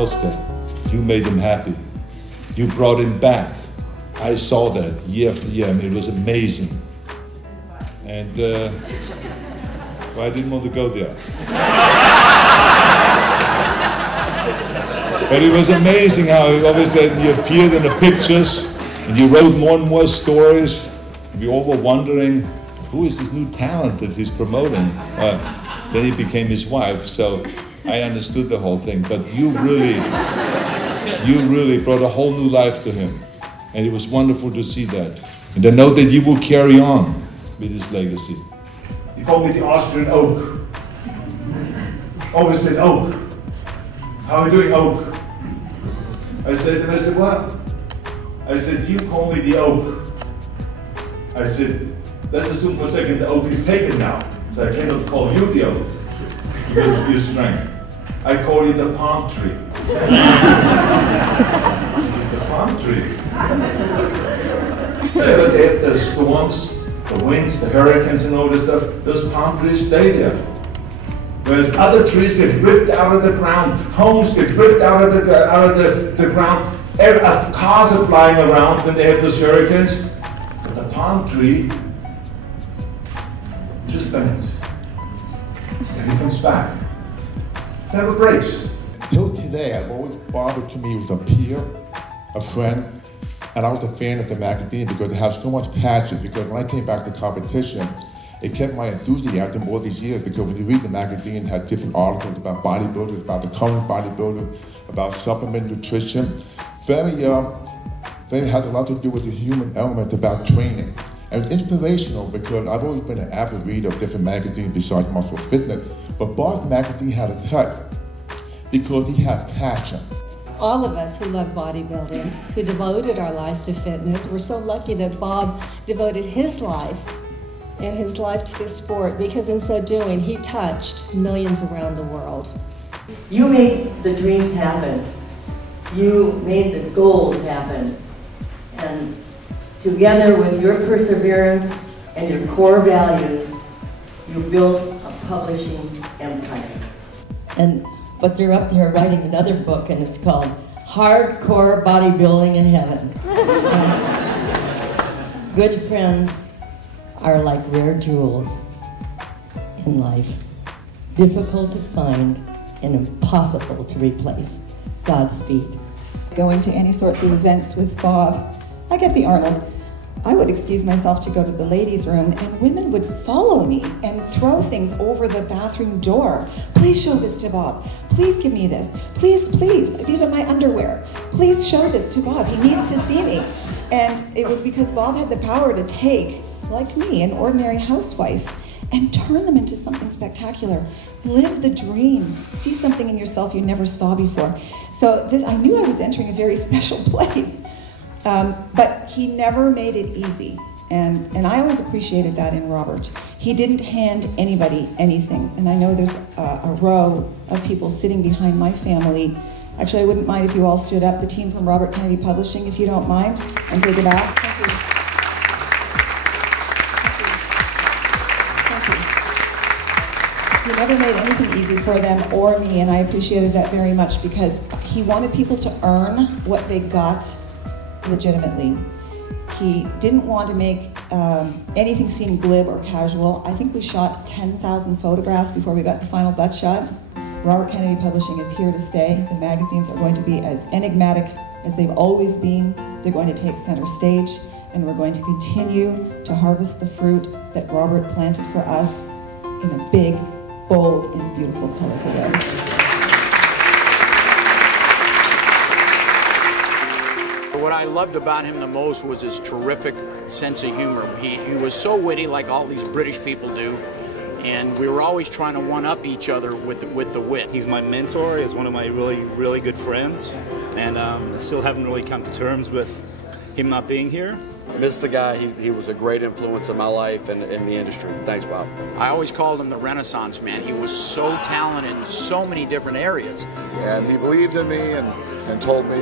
healthcare. You made him happy. You brought him back. I saw that year after year, and it was amazing. And well, I didn't want to go there. But it was amazing how obviously you appeared in the pictures, and you wrote more and more stories. We all were wondering, who is this new talent that he's promoting? Then he became his wife, so I understood the whole thing. But you really brought a whole new life to him. And it was wonderful to see that. And I know that you will carry on with his legacy. He called me the Austrian oak. Always said, oak. How are we doing, oak? I said, what? I said, you call me the oak. I said, let's assume for a second the oak is taken now. So I cannot call you the oak. Because of your strength. I call you the palm tree. It's the palm tree. Whenever they have the storms, the winds, the hurricanes and all this stuff, those palm trees stay there. Whereas other trees get ripped out of the ground, homes get ripped out of the ground, cars are flying around when they have those hurricanes. But the palm tree just bends. And he comes back. Never breaks. Till today, I've always bothered to me with a peer, a friend, and I was a fan of the magazine because it has so much passion. Because when I came back to competition, it kept my enthusiasm all these years, because when you read the magazine, it has different articles about bodybuilders, about the current bodybuilder, about supplement nutrition. Very has a lot to do with the human element about training. And it's inspirational because I've always been an avid reader of different magazines besides Muscle Fitness, but Bob's magazine had a touch because he had passion. All of us who love bodybuilding, who devoted our lives to fitness, we're so lucky that Bob devoted his life and his life to this sport, because in so doing, he touched millions around the world. You made the dreams happen. You made the goals happen. And together with your perseverance and your core values, you built a publishing empire. But you're up there writing another book, and it's called Hardcore Bodybuilding in Heaven. Good friends are like rare jewels in life, difficult to find and impossible to replace. Godspeed. Going to any sorts of events with Bob, I get the Arnold. I would excuse myself to go to the ladies' room, and women would follow me and throw things over the bathroom door. Please show this to Bob. Please give me this. Please, please, these are my underwear. Please show this to Bob. He needs to see me. And it was because Bob had the power to take, like me, an ordinary housewife, and turn them into something spectacular. Live the dream. See something in yourself you never saw before. So I knew I was entering a very special place. But he never made it easy, and I always appreciated that in Robert. He didn't hand anybody anything, and I know there's a row of people sitting behind my family. Actually, I wouldn't mind if you all stood up, the team from Robert Kennedy Publishing, if you don't mind, and take it back. Thank you. Thank you. He never made anything easy for them or me, and I appreciated that very much, because he wanted people to earn what they got legitimately. He didn't want to make anything seem glib or casual. I think we shot 10,000 photographs before we got the final butt shot. Robert Kennedy Publishing is here to stay. The magazines are going to be as enigmatic as they've always been. They're going to take center stage, and we're going to continue to harvest the fruit that Robert planted for us in a big, bold, and beautiful, colorful way. What I loved about him the most was his terrific sense of humor. He was so witty, like all these British people do, and we were always trying to one-up each other with the wit. He's my mentor. He's one of my really good friends, and I still haven't really come to terms with him not being here. Miss the guy. He was a great influence in my life and in the industry. Thanks, Bob. I always called him the Renaissance man. He was so talented in so many different areas. And he believed in me and told me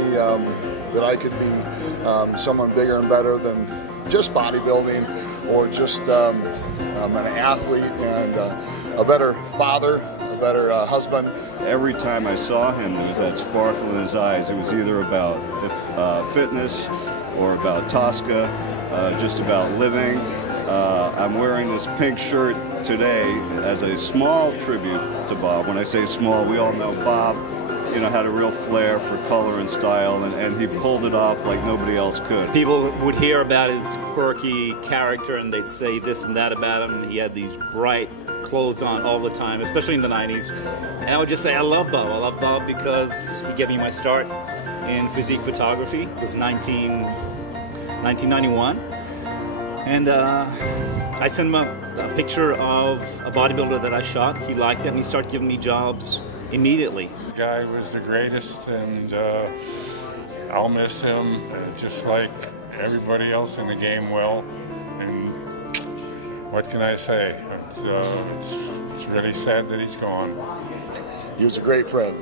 that I could be someone bigger and better than just bodybuilding, or just an athlete, and a better father, a better husband. Every time I saw him, there was that sparkle in his eyes. It was either about fitness or about Tosca, just about living. I'm wearing this pink shirt today as a small tribute to Bob. When I say small, we all know Bob, you know, had a real flair for color and style, and he pulled it off like nobody else could. People would hear about his quirky character and they'd say this and that about him. He had these bright clothes on all the time, especially in the 90s. And I would just say, I love Bob. I love Bob because he gave me my start in physique photography. It was 1991. And I sent him a picture of a bodybuilder that I shot. He liked it and he started giving me jobs immediately. The guy was the greatest, and I'll miss him just like everybody else in the game will. And what can I say? It's really sad that he's gone. He was a great friend.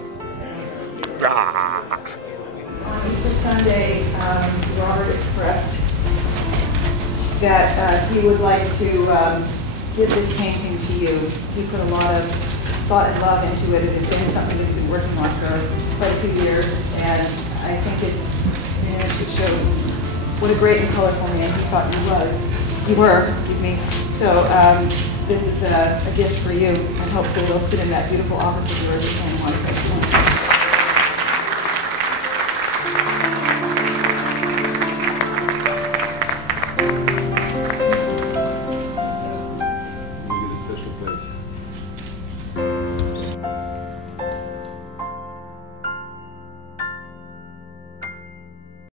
On Easter Sunday, Robert expressed that he would like to give this painting to you. He put a lot of thought and love into it, and it's been something that he's been working on for quite a few years, and I think it shows what a great and colorful man he thought you were, excuse me. So this is a gift for you, and hopefully it'll sit in that beautiful office of yours the same way.